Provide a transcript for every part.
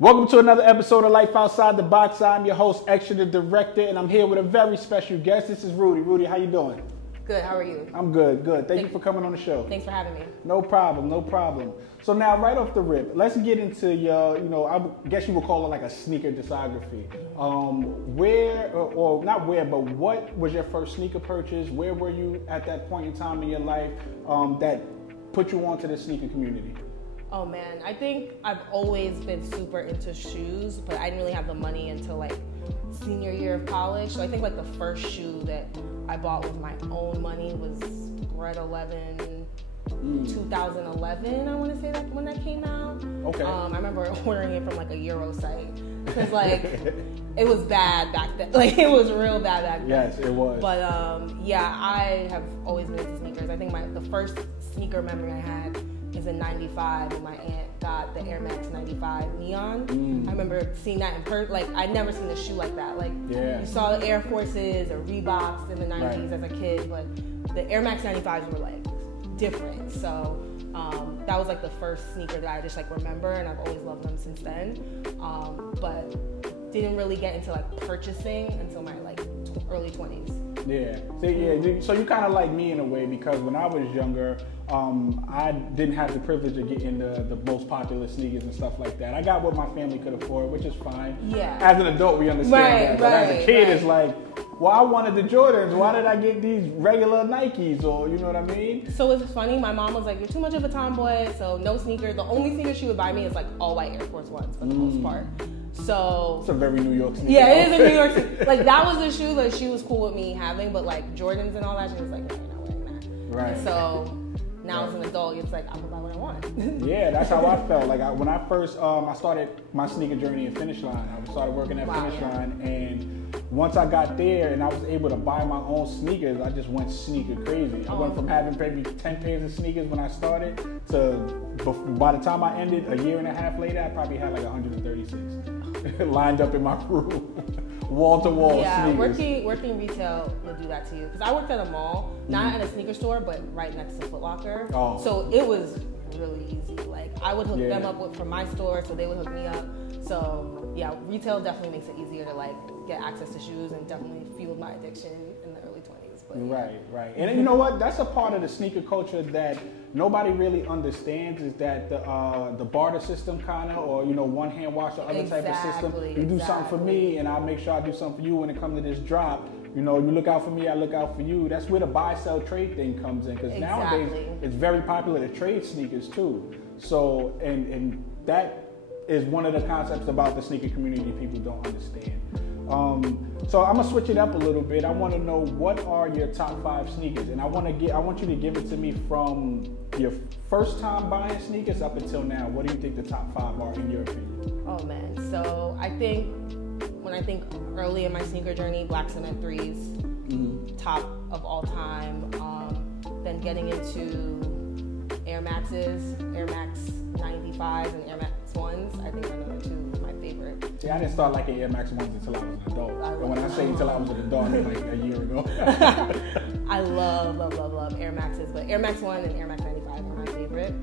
Welcome to another episode of Life Outside the Box. I'm your host, Extra the Director, and I'm here with a very special guest. This is Rudy. Rudy, how you doing? Good, how are you? I'm good, good. Thank you for coming on the show. Thanks for having me. No problem, no problem. So now, right off the rip, let's get into your, I guess you would call it like a sneaker discography. Where, or not where, but what was your first sneaker purchase? Where were you at that point in time in your life that put you onto the sneaker community? Oh man, I think I've always been super into shoes, but I didn't really have the money until like senior year of college. So I think like the first shoe that I bought with my own money was Red 11, 2011, I want to say that when that came out. Okay. I remember ordering it from like a Euro site because like it was bad back then. Like it was real bad back then. Yes, it was. But yeah, I have always been into sneakers. I think the first sneaker memory I had is in 95 and my aunt got the Air Max 95 Neon. I remember seeing that in person. Like I'd never seen a shoe like that. Like you saw the Air Forces or Reeboks in the 90s as a kid, but the Air Max 95s were like different. So that was like the first sneaker that I just like remember, and I've always loved them since then. But didn't really get into like purchasing until my like early 20s. Yeah. So you kind of like me in a way, because when I was younger, I didn't have the privilege of getting the most popular sneakers and stuff like that. I got what my family could afford, which is fine. Yeah. As an adult, we understand that. But as a kid, it's like, well, I wanted the Jordans. Why did I get these regular Nikes? Or, you know what I mean? So it's funny. My mom was like, you're too much of a tomboy, so no sneakers. The only sneakers she would buy me is like all white Air Force Ones for the most part. So it's a very New York sneaker. Yeah, it is a New York sneaker. Like that was the shoe that she was cool with me having, but like Jordans and all that, she was like, no, you're not wearing that. Right. And so now as an adult, it's like, I'm gonna buy what I want. Yeah, that's how I felt. Like when I first, I started my sneaker journey at Finish Line. I started working at Finish Line, and once I got there and I was able to buy my own sneakers, I just went sneaker crazy. I went from having maybe 10 pairs of sneakers when I started to, by the time I ended, a year and a half later, I probably had like 136 lined up in my room. Wall to wall sneakers. Working retail will do that to you. Because I worked at a mall, not at a sneaker store, but right next to Foot Locker. Oh. So it was really easy. Like I would hook them up from my store, so they would hook me up. So yeah, retail definitely makes it easier to like get access to shoes, and definitely fueled my addiction in the early 20s. But, Right. And you know what? That's a part of the sneaker culture that nobody really understands, is that the barter system kind of, or one hand wash or other type of system. You do something for me, and I'll make sure I do something for you when it comes to this drop. You look out for me, I look out for you. That's where the buy, sell, trade thing comes in, because nowadays it's very popular to trade sneakers too. So, and that is one of the concepts about the sneaker community people don't understand. So I'm gonna switch it up a little bit. I want to know, what are your top 5 sneakers, and I want you to give it to me from your first time buying sneakers up until now. What do you think the top 5 are in your opinion? Oh man, so I think when I think early in my sneaker journey, Black Cement 3s, top of all time. Then getting into Air Maxes, Air Max 95s and Air Max 1s. I think are another 2 of my favorite. Yeah, I didn't start liking Air Max 1s until I was an adult. And when I say until I was an adult, I mean like a year ago. I love Air Maxes, but Air Max 1 and Air Max 95 are my favorite.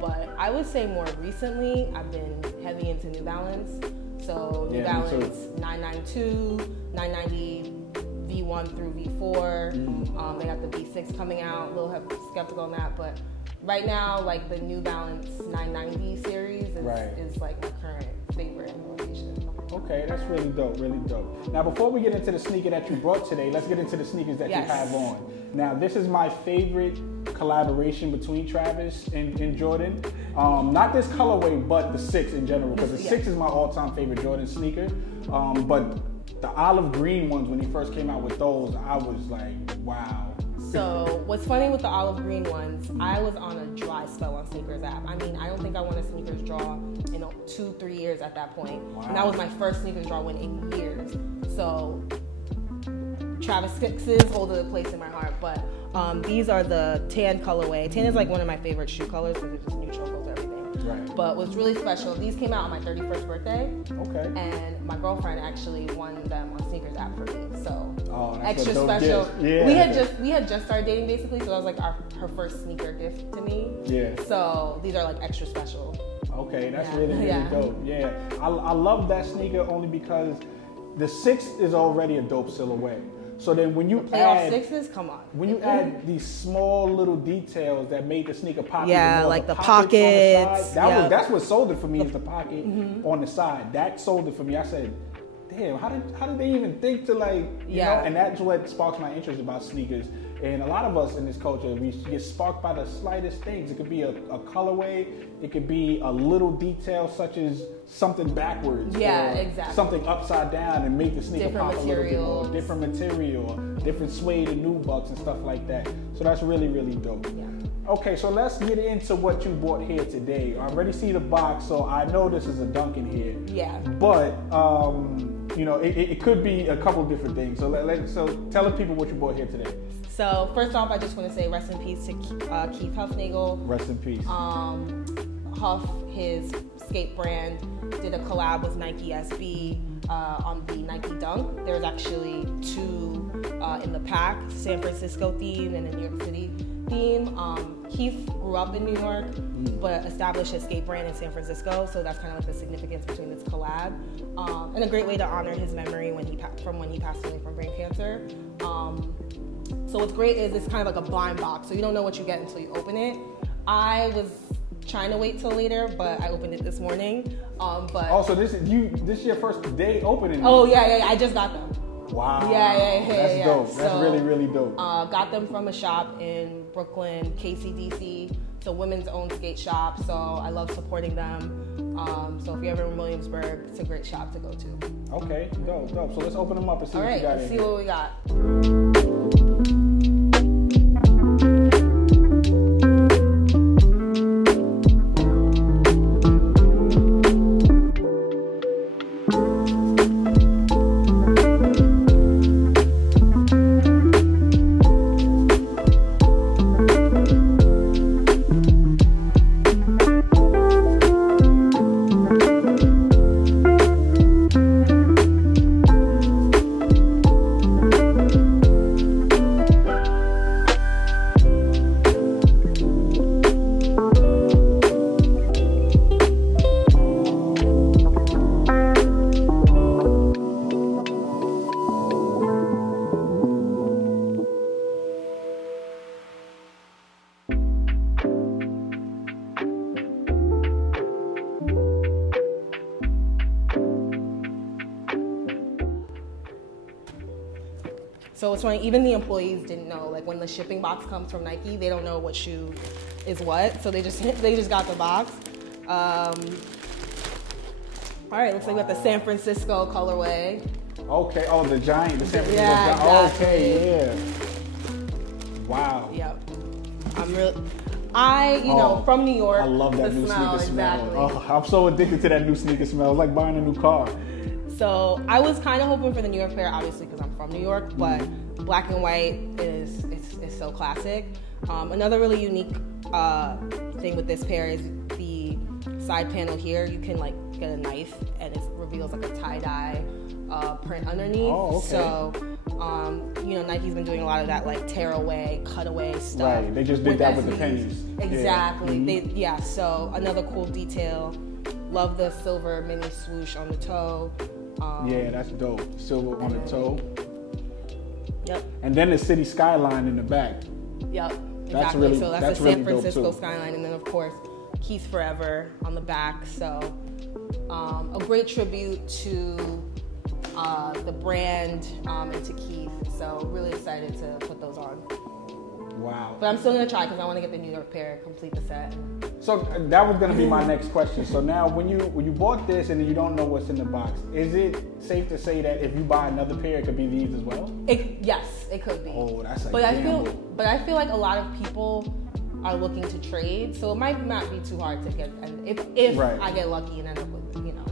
But I would say more recently, I've been heavy into New Balance. So New Balance 992, 990 V1 through V4. They got the V6 coming out. A little skeptical on that, but right now, like the New Balance 990 series is like my current favorite in rotation. Okay, that's really dope, really dope. Now, before we get into the sneaker that you brought today, let's get into the sneakers that you have on. Now, this is my favorite collaboration between Travis and Jordan. Not this colorway, but the 6 in general, because the 6 is my all-time favorite Jordan sneaker. But the olive green ones, when he first came out with those, I was like, wow. So what's funny with the olive green ones, I was on a dry spell on Sneakers app. I mean, I don't think I won a Sneakers draw in 2-3 years at that point. Wow. And that was my first Sneakers draw win in years. So Travis 6s hold a place in my heart. But these are the tan colorway. Tan is like one of my favorite shoe colors because it's just neutral, goes everything. Right. But what's really special, these came out on my 31st birthday. Okay. And my girlfriend actually won them on Sneakers app for me. So extra special. Yeah. We had just started dating basically, so that was like her first sneaker gift to me. Yeah. So these are like extra special. Okay, that's really dope. Yeah. I love that sneaker only because the 6 is already a dope silhouette. So then when you add 6s, come on. When you add these small little details that made the sneaker pop, like the pockets. That's what sold it for me is the pocket on the side. That sold it for me. I said, damn, how did they even think to you know? And that's what sparks my interest about sneakers. And a lot of us in this culture, we get sparked by the slightest things. It could be a colorway. It could be a little detail such as something backwards. Yeah, exactly. Something upside down and make the sneaker pop a little bit more. Different material, different suede and nubucks and stuff like that. So that's really, really dope. Yeah. Okay, so let's get into what you bought here today. I already see the box, so I know this is a dunk in here. Yeah. But, you know, it could be a couple different things. So so tell the people what you bought here today. So first off, I just want to say rest in peace to Keith Hufnagel. Rest in peace. Huff, his skate brand, did a collab with Nike SB on the Nike Dunk. There's actually 2 in the pack, San Francisco theme and a New York City theme. Keith grew up in New York, but established his skate brand in San Francisco, so that's kind of like the significance between this collab. And a great way to honor his memory when he passed away from brain cancer. So what's great is it's kind of like a blind box, so you don't know what you get until you open it. I was trying to wait till later, but I opened it this morning. So this is your first day opening? Oh yeah, I just got them. Wow. Yeah. That's dope. That's really, really dope. Got them from a shop in Brooklyn, KCDC. It's a women's owned skate shop, so I love supporting them. So if you're ever in Williamsburg, it's a great shop to go to. Okay, dope. So let's open them up and see what you got. All right, let's see what we got. So it's funny, even the employees didn't know. Like when the shipping box comes from Nike, they don't know what shoe is what. So they just got the box. All right, looks like we got the San Francisco colorway. Okay, the giant, the San Francisco giant. Exactly. Okay, yeah. Wow. Yep. From New York. I love that new smell, sneaker smell. exactly. Oh, I'm so addicted to that new sneaker smell. It's like buying a new car. So I was kind of hoping for the New York pair, obviously, because I'm from New York, but black and white is so classic. Another really unique thing with this pair is the side panel here. You can like get a knife and it reveals like a tie-dye print underneath. Oh, okay. So, Nike's been doing a lot of that like tear away, cut away stuff. Right, they just did that with the pennies. Exactly. Yeah. So another cool detail. Love the silver mini swoosh on the toe. Yeah, that's dope. Silver on the toe. Yep. And then the city skyline in the back. Yep. Exactly. So that's the San Francisco skyline, and then of course Keith Forever on the back. So a great tribute to the brand and to Keith. So really excited to put those on. Wow. But I'm still gonna try because I want to get the New York pair, complete the set. So that was gonna be my next question. So now when you bought this and you don't know what's in the box, is it safe to say that if you buy another pair, it could be these as well? Yes, it could be. Oh, that's a But gamble. But I feel like a lot of people are looking to trade, so it might not be too hard to get. And if I get lucky and end up with another.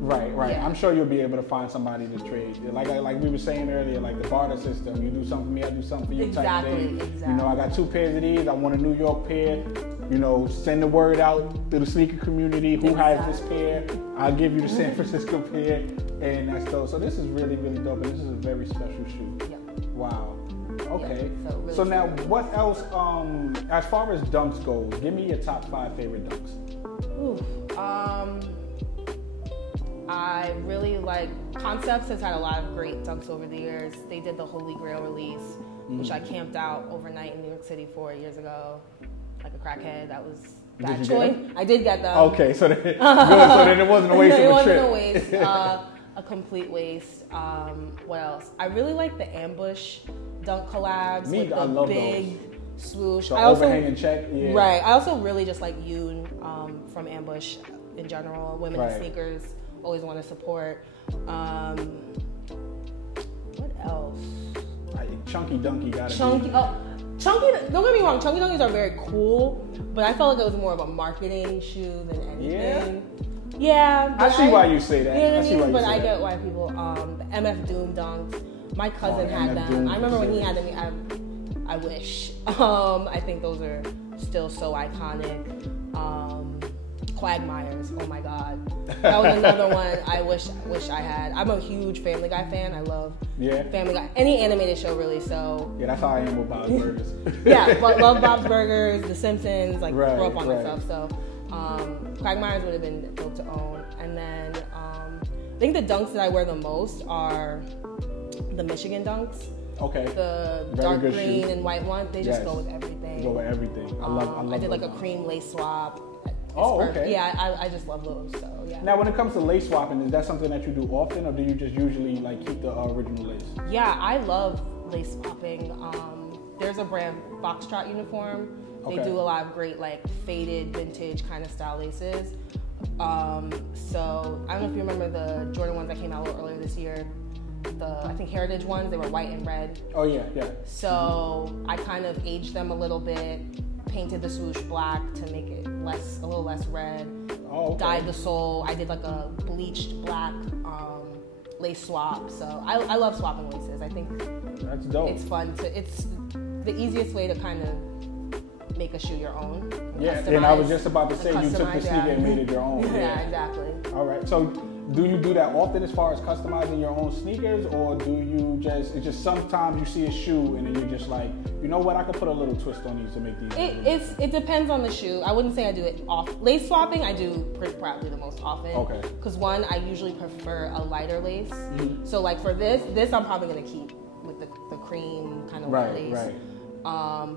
Right. Yeah. I'm sure you'll be able to find somebody to trade. Like we were saying earlier, like the barter system. You do something for me, I do something for you. Type thing. Exactly. You know, I got 2 pairs of these. I want a New York pair. You know, send the word out to the sneaker community. Who has this pair? I'll give you the San Francisco pair, and that's dope. So this is really, really dope, and this is a very special shoe. Yeah. Wow. Okay. Yeah, really so now, what else? As far as dunks goes, give me your top 5 favorite dunks. I really like Concepts has had a lot of great dunks over the years. They did the Holy Grail release, which I camped out overnight in New York City 4 years ago, like a crackhead. That was that choice. I did get them. Okay, so then, good. So then it wasn't a waste of a trip. It wasn't a waste. A complete waste. What else? I really like the Ambush dunk collabs with I the love big those. swoosh. The overhanging check. Yeah. Right. I also really just like Yoon from Ambush in general. Women in sneakers. Always want to support. What else? Chunky Dunky got it. Chunky. Don't get me wrong. Chunky Dunkies are very cool, but I felt like it was more of a marketing shoe than anything. Yeah. I see why you say that. I get why people. The MF Doom dunks. My cousin had them. Doom. I remember when he had them. I wish. I think those are still so iconic. Quagmires, oh my God, that was another one I wish I had. I'm a huge Family Guy fan. I love Family Guy, any animated show really. So that's how I am with Bob's Burgers. But love Bob's Burgers, The Simpsons, grew up on that stuff. So Quagmires would have been dope to own. And then I think the dunks that I wear the most are the Michigan dunks. Okay. The dark green and white one. They just go with everything. Go with everything. I love. I did like a cream lace swap. Okay. Yeah, I just love those. So yeah. Now, when it comes to lace swapping, is that something that you do often, or do you just usually keep the original lace? Yeah, I love lace swapping. There's a brand, Foxtrot Uniform. They do a lot of great faded vintage kind of style laces. So I don't know if you remember the Jordan ones that came out a little earlier this year. I think Heritage ones. They were white and red. Oh yeah. So I kind of aged them a little bit. Painted the swoosh black to make it a little less red. Dyed the sole. I did a bleached black lace swap. So I love swapping laces. I think that's dope. It's fun it's the easiest way to kind of make a shoe your own. Yeah, and I was just about to say you took the sneaker and made it your own. Yeah, exactly. All right. So do you do that often as far as customizing your own sneakers, or do you it's just sometimes you see a shoe and then you're just like, you know what, I could put a little twist on these to make these. It depends on the shoe. I wouldn't say I do it off. Lace swapping I do probably the most often. Okay. Because one, I usually prefer a lighter lace. Mm-hmm. So for this I'm probably gonna keep with the cream kind of white lace. Right.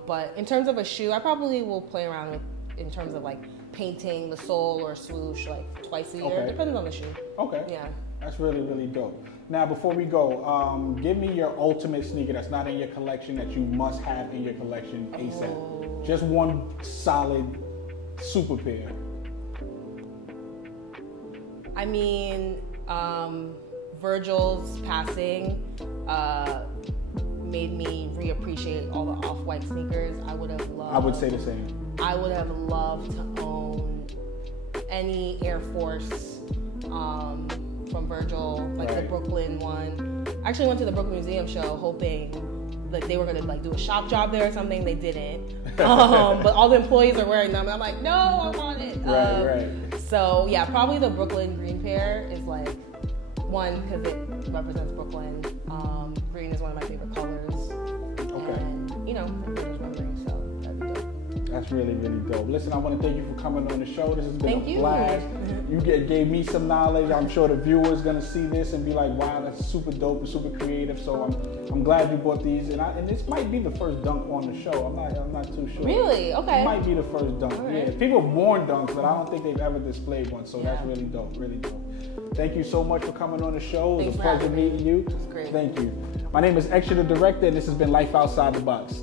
But in terms of a shoe, I probably will play around with in terms of painting the sole or swoosh twice a year. Depends on the shoe. Okay. Yeah. That's really, really dope. Now, before we go, give me your ultimate sneaker that's not in your collection that you must have in your collection ASAP. Just one solid super pair. I mean, Virgil's passing made me reappreciate all the off-white sneakers. I would say the same. I would have loved to own any Air Force from Virgil, the Brooklyn one. I actually went to the Brooklyn Museum show hoping that they were gonna do a shop job there or something. They didn't. But all the employees are wearing them. And I'm like, no, I want it. Right. So yeah, probably the Brooklyn green pair is one because it represents Brooklyn. Green is one of my favorite colors. Okay. And Virgil's memory, so that'd be dope. That's really, really dope. Listen, I want to thank you for coming on the show. This has been a blast. You gave me some knowledge. I'm sure the viewer's going to see this and be like, wow, that's super dope and super creative. So I'm glad you bought these. And this might be the first dunk on the show. I'm not too sure. Really? Okay. It might be the first dunk. Right. Yeah. People have worn dunks, but I don't think they've ever displayed one. So that's really dope. Really dope. Thank you so much for coming on the show. It was a pleasure meeting you. It was great. Thank you. My name is Extra the Director, and this has been Life Outside the Box.